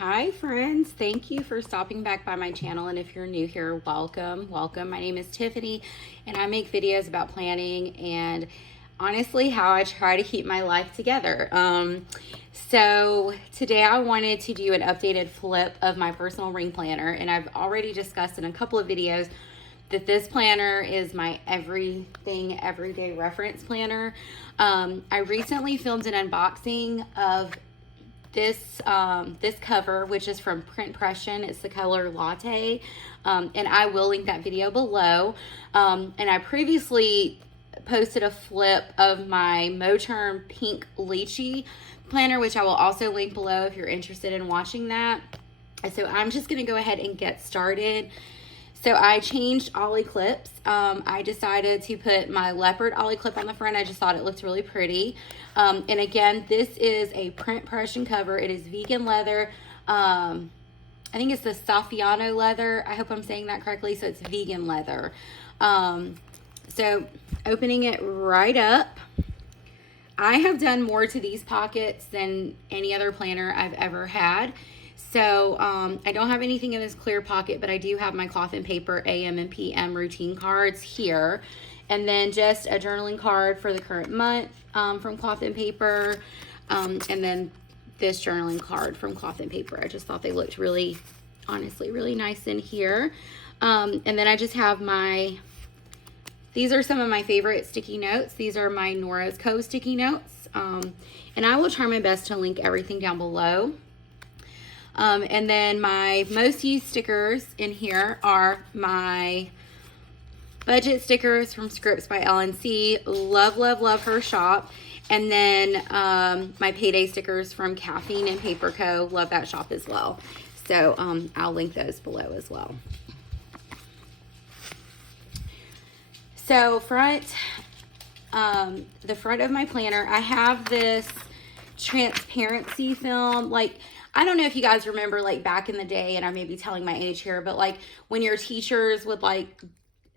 Hi friends, thank you for stopping back by my channel, and if you're new here, welcome. My name is Tiffany and I make videos about planning and honestly how I try to keep my life together. So today I wanted to do an updated flip of my personal ring planner, and I've already discussed in a couple of videos that this planner is my everything everyday reference planner. I recently filmed an unboxing of this cover, which is from Print Pression. It's the color Latte, and I will link that video below. And I previously posted a flip of my Moterm Pink Lychee planner, which I will also link below if you're interested in watching that. So I'm just going to go ahead and get started. So I changed ollie clips. I decided to put my leopard ollie clip on the front. I just thought it looked really pretty. And again, this is a print pression cover. It is vegan leather. I think it's the Saffiano leather. I hope I'm saying that correctly. So it's vegan leather. So opening it right up, I have done more to these pockets than any other planner I've ever had. So I don't have anything in this clear pocket, but I do have my cloth and paper AM and PM routine cards here. And then just a journaling card for the current month from cloth and paper. And then this journaling card from cloth and paper. I just thought they looked really, honestly, really nice in here. And then I just have these are some of my favorite sticky notes. These are my Nora's Co. sticky notes. And I will try my best to link everything down below. And then my most used stickers in here are my budget stickers from Scripts by LNC. Love, love, love her shop. And then my payday stickers from Caffeine and Paper Co. Love that shop as well. So I'll link those below as well. So the front of my planner, I have this transparency film. Like, I don't know if you guys remember, like, back in the day, and I may be telling my age here, but like when your teachers would like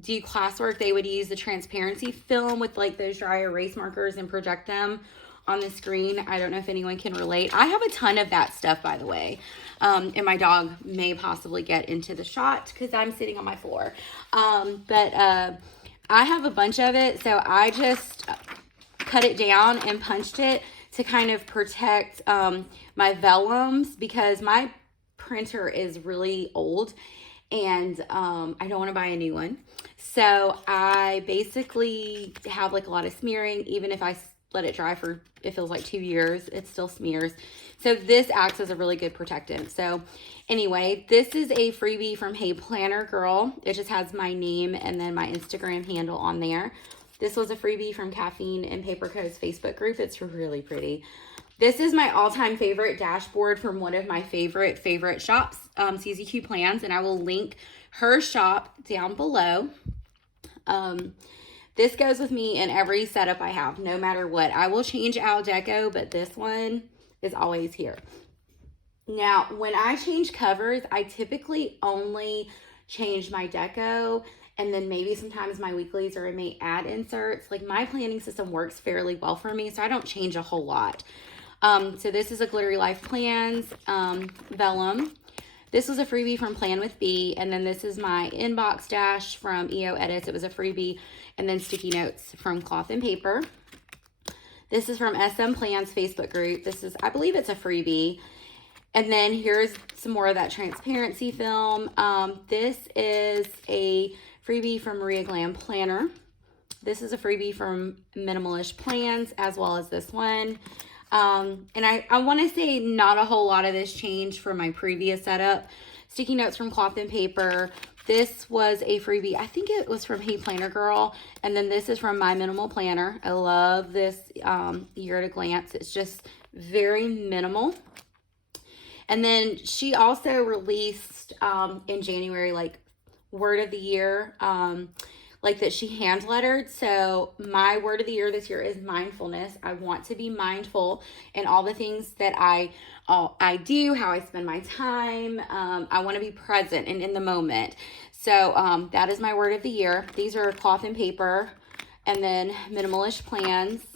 do classwork, they would use the transparency film with like those dry erase markers and project them on the screen. I don't know if anyone can relate. I have a ton of that stuff, by the way. And my dog may possibly get into the shot because I'm sitting on my floor. But I have a bunch of it, so I just cut it down and punched it to kind of protect my vellums, because my printer is really old and I don't want to buy a new one. So I basically have like a lot of smearing. Even if I let it dry for, it feels like 2 years, it still smears. So this acts as a really good protectant. So anyway, this is a freebie from Hey Planner Girl. It just has my name and then my Instagram handle on there. This was a freebie from Caffeine and Paper Co.'s Facebook group. It's really pretty. This is my all-time favorite dashboard from one of my favorite shops, CZQ Plans, and I will link her shop down below. This goes with me in every setup I have, no matter what. I will change out deco, but this one is always here. Now, when I change covers, I typically only change my deco, and then maybe sometimes my weeklies, or I may add inserts. Like, my planning system works fairly well for me, so I don't change a whole lot. So this is a Glittery Life Plans vellum. This was a freebie from Plan with B, and then this is my inbox dash from EO Edits. It was a freebie, and then sticky notes from Cloth and Paper. This is from SM Plans Facebook group. This is, I believe it's a freebie. And then here's some more of that transparency film. This is a freebie from Maria Glam Planner. This is a freebie from Minimalist Plans, as well as this one. And I want to say not a whole lot of this changed from my previous setup. Sticky notes from Cloth and Paper. This was a freebie. I think it was from Hey Planner Girl. And then this is from My Minimal Planner. I love this year at a glance. It's just very minimal. And then she also released in January, like, word of the year, like that she hand lettered. So my word of the year this year is mindfulness. I want to be mindful in all the things that I do, how I spend my time. I want to be present and in the moment. So that is my word of the year. These are Cloth and Paper, and then Minimalist Plans.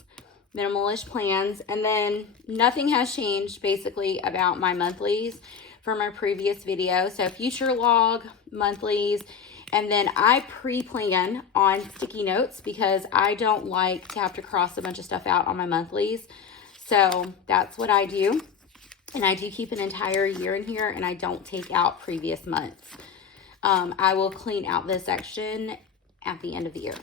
And then nothing has changed basically about my monthlies from our previous video. So future log, monthlies, and then I pre-plan on sticky notes because I don't like to have to cross a bunch of stuff out on my monthlies. So that's what I do. And I do keep an entire year in here, and I don't take out previous months. I will clean out this section at the end of the year.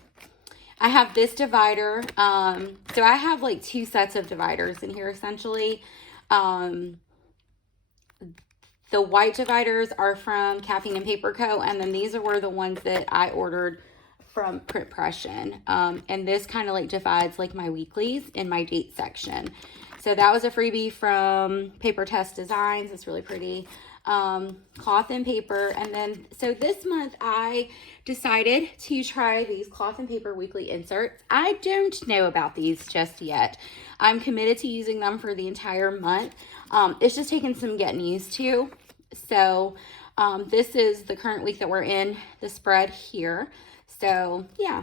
I have this divider. So I have like 2 sets of dividers in here essentially. The white dividers are from Caffeine and Paper Co. And then these were the ones that I ordered from Print Pression. And this kind of like divides like my weeklies in my date section. So that was a freebie from Paper Test Designs. It's really pretty. Cloth and paper. And then, so this month I decided to try these cloth and paper weekly inserts. I don't know about these just yet. I'm committed to using them for the entire month. It's just taken some getting used to. So, this is the current week that we're in, the spread here. So yeah,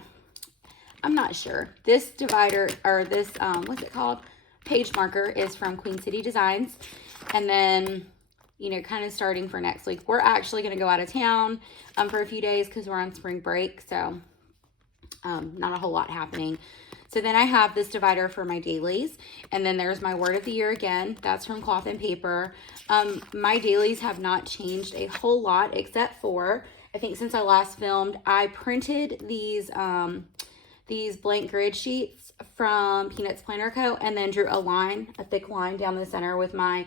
I'm not sure. This divider, or this, what's it called? Page marker is from Queen City Designs. And then, you know, kind of starting for next week, we're actually going to go out of town for a few days because we're on spring break. So not a whole lot happening. So then I have this divider for my dailies. And then there's my word of the year again. That's from Cloth and Paper. My dailies have not changed a whole lot except for, I think since I last filmed, I printed these blank grid sheets from Peanuts Planner Co. and then drew a thick line down the center with my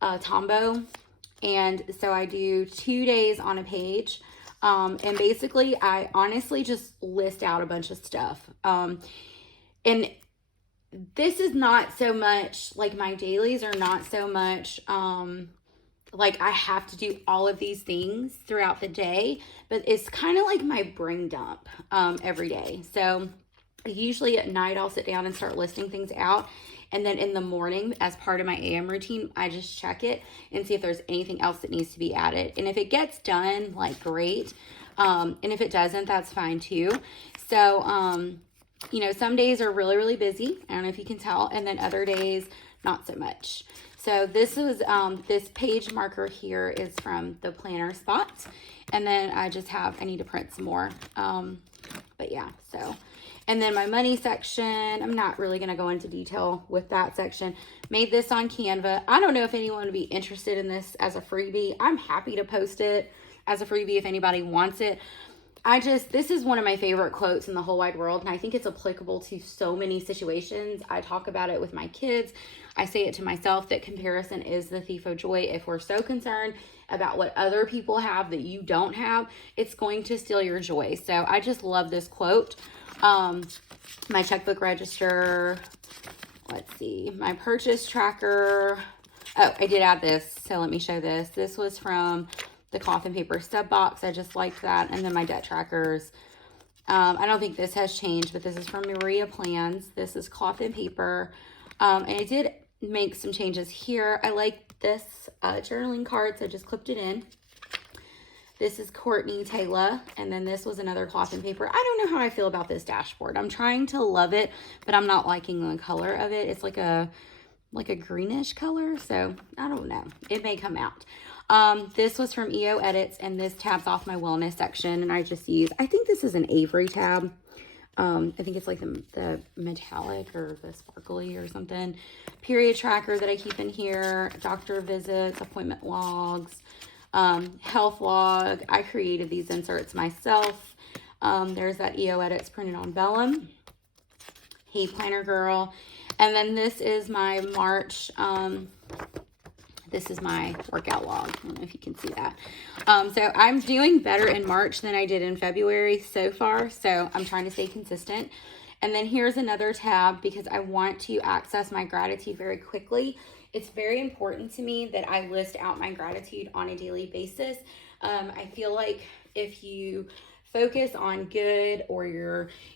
Tombow. And so I do 2 days on a page. And basically I honestly just list out a bunch of stuff. And this is not so much like my dailies are not so much like I have to do all of these things throughout the day, but it's kind of like my brain dump every day. So usually at night I'll sit down and start listing things out. And then in the morning, as part of my AM routine, I just check it and see if there's anything else that needs to be added. And if it gets done, like, great. And if it doesn't, that's fine too. So, you know, some days are really, really busy. I don't know if you can tell. And then other days, not so much. So this was, this page marker here is from the planner spot. And then I just have, I need to print some more. But yeah, so. And then my money section, I'm not really going to go into detail with that section. Made this on Canva. I don't know if anyone would be interested in this as a freebie. I'm happy to post it as a freebie if anybody wants it. This is one of my favorite quotes in the whole wide world, and I think it's applicable to so many situations. I talk about it with my kids. I say it to myself that comparison is the thief of joy. If we're so concerned about what other people have that you don't have, it's going to steal your joy. So I just love this quote. My checkbook register, let's see, my purchase tracker. Oh, I did add this, so let me show this. This was from the Cloth and Paper stub box. I just liked that. And then my debt trackers. I don't think this has changed, but this is from Maria Plans. This is Cloth and Paper. And I did make some changes here. I like this journaling card, so I just clipped it in. This is Courtney Taylor, and then this was another Cloth and Paper. I don't know how I feel about this dashboard. I'm trying to love it, but I'm not liking the color of it. It's like a greenish color, so I don't know. It may come out. This was from EO Edits, and this tabs off my wellness section, and I just use, I think this is an Avery tab. I think it's like the metallic or the sparkly or something. Period tracker that I keep in here, doctor visits, appointment logs, health log. I created these inserts myself. There's that EO Edits printed on vellum. Hey Planner Girl. And then this is my March, this is my workout log. I don't know if you can see that. So I'm doing better in March than I did in February so far. So I'm trying to stay consistent. And then here's another tab because I want to access my gratitude very quickly. It's very important to me that I list out my gratitude on a daily basis. I feel like if you focus on good, or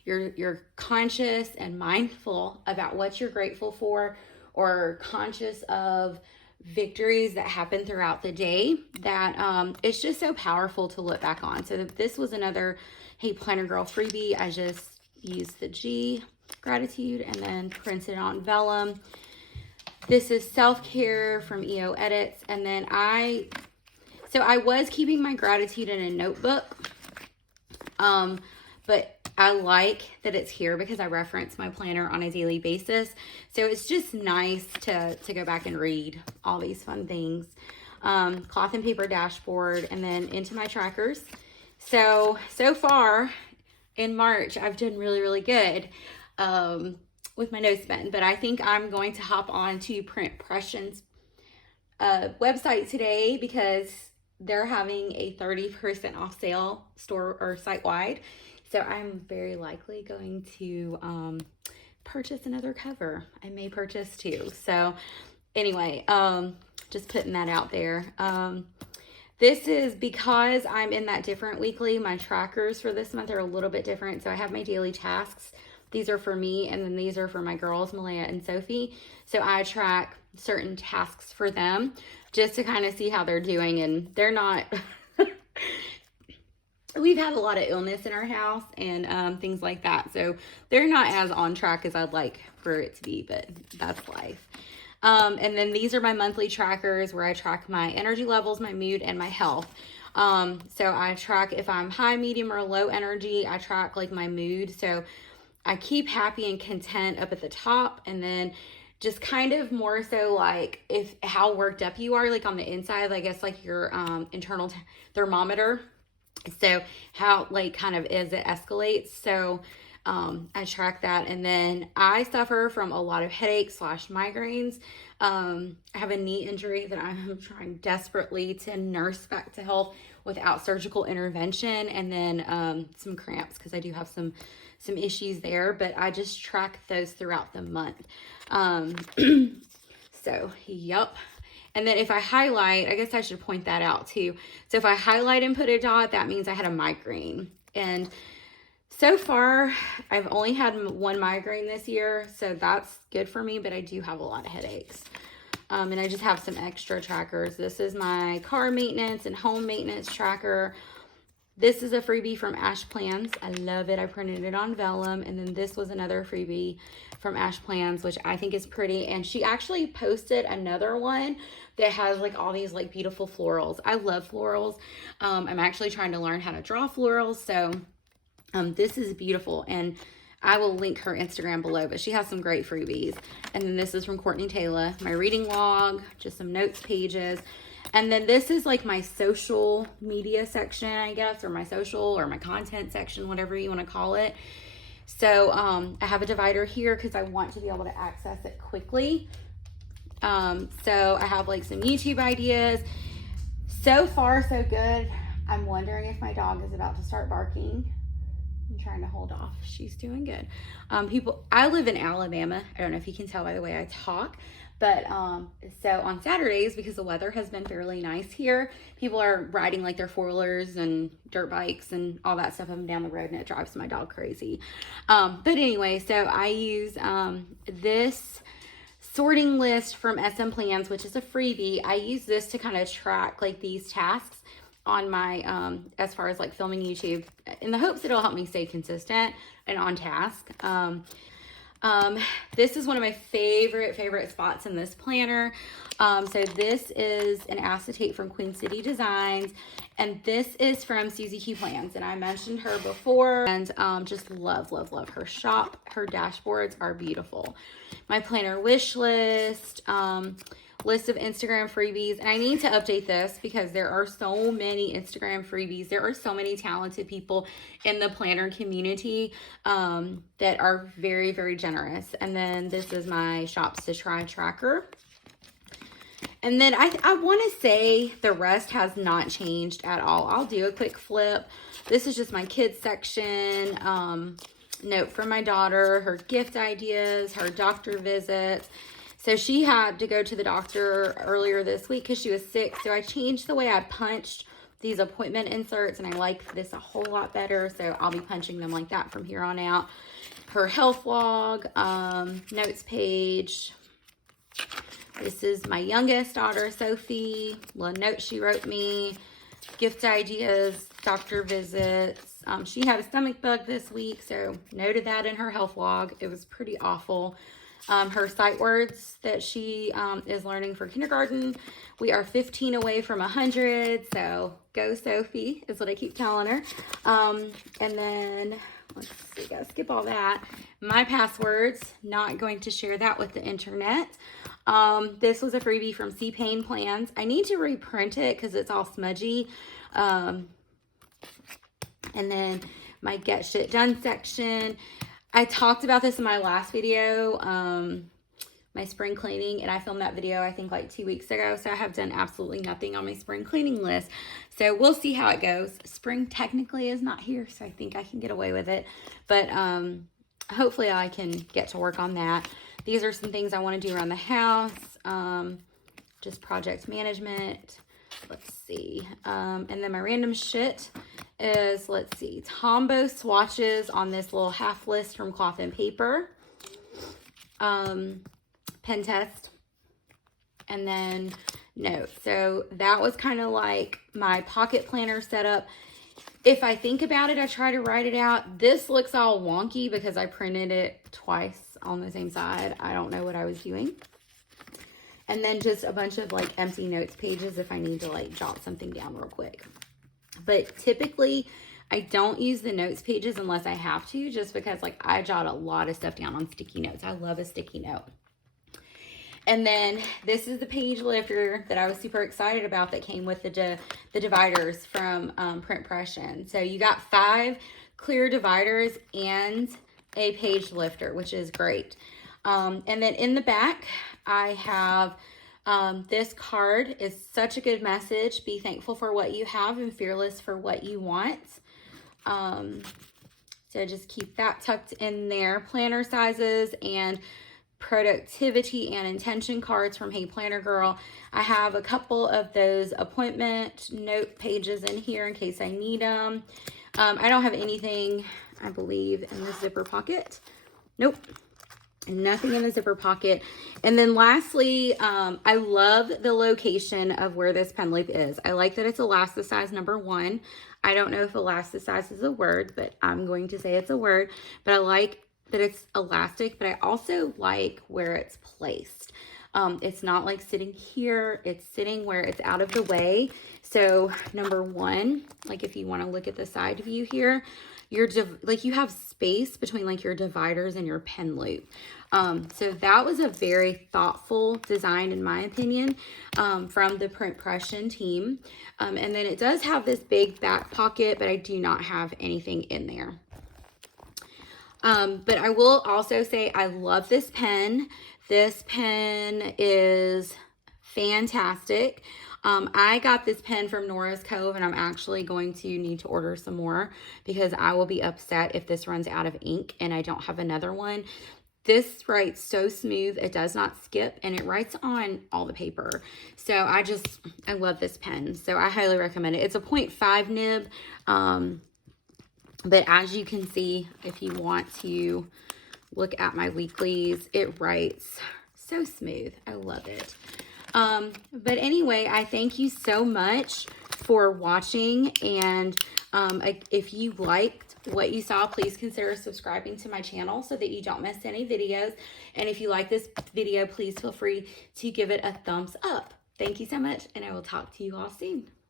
you're conscious and mindful about what you're grateful for, or conscious of victories that happen throughout the day, that it's just so powerful to look back on. So this was another Hey Planner Girl freebie. I just used the G gratitude and then printed on vellum. This is self-care from EO Edits, and then I So I was keeping my gratitude in a notebook, but I like that it's here because I reference my planner on a daily basis. So it's just nice to go back and read all these fun things. Cloth and paper dashboard, and then into my trackers. So far in March, I've done really, really good with my nose spin, but I think I'm going to hop on to Print Pression's website today because they're having a 30% off sale store or site-wide. So I'm very likely going to purchase another cover. I may purchase two. So anyway, just putting that out there. This is because I'm in that different weekly. My trackers for this month are a little bit different. So I have my daily tasks. These are for me, and then these are for my girls, Malaya and Sophie. So I track certain tasks for them just to kind of see how they're doing, and they're not... We've had a lot of illness in our house and things like that. So they're not as on track as I'd like for it to be, but that's life. And then these are my monthly trackers where I track my energy levels, my mood, and my health. So I track if I'm high, medium, or low energy. I track like my mood. So I keep happy and content up at the top, and then just kind of more so like how worked up you are, like on the inside, I guess like your internal thermometer. So how like kind of as it escalates. So I track that. And then I suffer from a lot of headaches / migraines. I have a knee injury that I'm trying desperately to nurse back to health without surgical intervention. And then some cramps because I do have some issues there, but I just track those throughout the month. So, yep. And then if I highlight, I guess I should point that out too. So if I highlight and put a dot, that means I had a migraine. And so far, I've only had one migraine this year, so that's good for me, but I do have a lot of headaches. And I just have some extra trackers. This is my car maintenance and home maintenance tracker. This is a freebie from Ash Plans. I love it. I printed it on vellum. And then this was another freebie from Ash Plans, which I think is pretty. And she actually posted another one that has like all these like beautiful florals. I love florals. I'm actually trying to learn how to draw florals. So this is beautiful. And I will link her Instagram below, but she has some great freebies. And then this is from Courtney Taylor, my reading log, just some notes pages. And then this is like my social media section, I guess, or my social or my content section, whatever you want to call it. So I have a divider here because I want to be able to access it quickly. So I have like some YouTube ideas. So far, so good. I'm wondering if my dog is about to start barking. I'm trying to hold off. She's doing good. I live in Alabama. I don't know if you can tell by the way I talk. But so on Saturdays, because the weather has been fairly nice here, people are riding like their four-wheelers and dirt bikes and all that stuff up and down the road, and it drives my dog crazy. But anyway, so I use this sorting list from SM Plans, which is a freebie. I use this to kind of track like these tasks on my, as far as like filming YouTube, in the hopes it'll help me stay consistent and on task. This is one of my favorite spots in this planner. So this is an acetate from Queen City Designs, and this is from Susie Q Plans, and I mentioned her before, and just love her shop. Her dashboards are beautiful. My planner wish list, list of Instagram freebies, and I need to update this because there are so many Instagram freebies. There are so many talented people in the planner community that are very generous. And then this is my shops to try tracker. And then I want to say the rest has not changed at all. I'll do a quick flip. This is just my kids section. Note from my daughter, her gift ideas, her doctor visits. So she had to go to the doctor earlier this week because she was sick. So I changed the way I punched these appointment inserts, and I like this a whole lot better. So I'll be punching them like that from here on out. Her health log, notes page. This is my youngest daughter, Sophie. Little note she wrote me. Gift ideas, doctor visits. She had a stomach bug this week, so noted that in her health log. It was pretty awful. her sight words that she is learning for kindergarten. We are 15 away from 100, so go Sophie is what I keep telling her. And then, let's see, gotta skip all that. My passwords, not going to share that with the internet. This was a freebie from C-Pain Plans. I need to reprint it because it's all smudgy. And then my Get Shit Done section. I talked about this in my last video, my spring cleaning, and I filmed that video I think like 2 weeks ago, so I have done absolutely nothing on my spring cleaning list. So we'll see how it goes. Spring technically is not here, so I think I can get away with it, but hopefully I can get to work on that. These are some things I want to do around the house, just project management. Let's see. And then my random shit is, let's see, Tombow swatches on this little half list from Cloth and Paper. Pen test. And then notes. So that was kind of like my pocket planner setup. If I think about it, I try to write it out. This looks all wonky because I printed it twice on the same side. I don't know what I was doing. And then just a bunch of like empty notes pages if I need to like jot something down real quick. But typically I don't use the notes pages unless I have to, just because like I jot a lot of stuff down on sticky notes. I love a sticky note. And then this is the page lifter that I was super excited about that came with the dividers from Print Pression. So you got 5 clear dividers and a page lifter, which is great. And then in the back, I have this card. Is such a good message. Be thankful for what you have and fearless for what you want. So just keep that tucked in there. Planner sizes and productivity and intention cards from Hey Planner Girl. I have a couple of those appointment note pages in here in case I need them. I don't have anything, I believe, in the zipper pocket. Nope. Nothing in the zipper pocket. And then lastly, I love the location of where this pen loop is. I like that it's elasticized #1. I don't know if elasticized is a word, but I'm going to say it's a word. But I like that it's elastic, but I also like where it's placed. It's not like sitting here, it's sitting where it's out of the way. So #1, like if you want to look at the side view here, like you have space between like your dividers and your pen loop. So that was a very thoughtful design in my opinion, from the Print Pression team. And then it does have this big back pocket, but I do not have anything in there. But I will also say I love this pen. This pen is fantastic. I got this pen from Nora's Cove, and I'm actually going to need to order some more because I will be upset if this runs out of ink and I don't have another one. This writes so smooth, it does not skip, and it writes on all the paper. So I love this pen. So I highly recommend it. It's a 0.5 nib. But as you can see, if you want to look at my weeklies, it writes so smooth. I love it. But anyway, I thank you so much for watching. And if you liked what you saw, please consider subscribing to my channel so that you don't miss any videos. And if you like this video, please feel free to give it a thumbs up. Thank you so much, and I will talk to you all soon.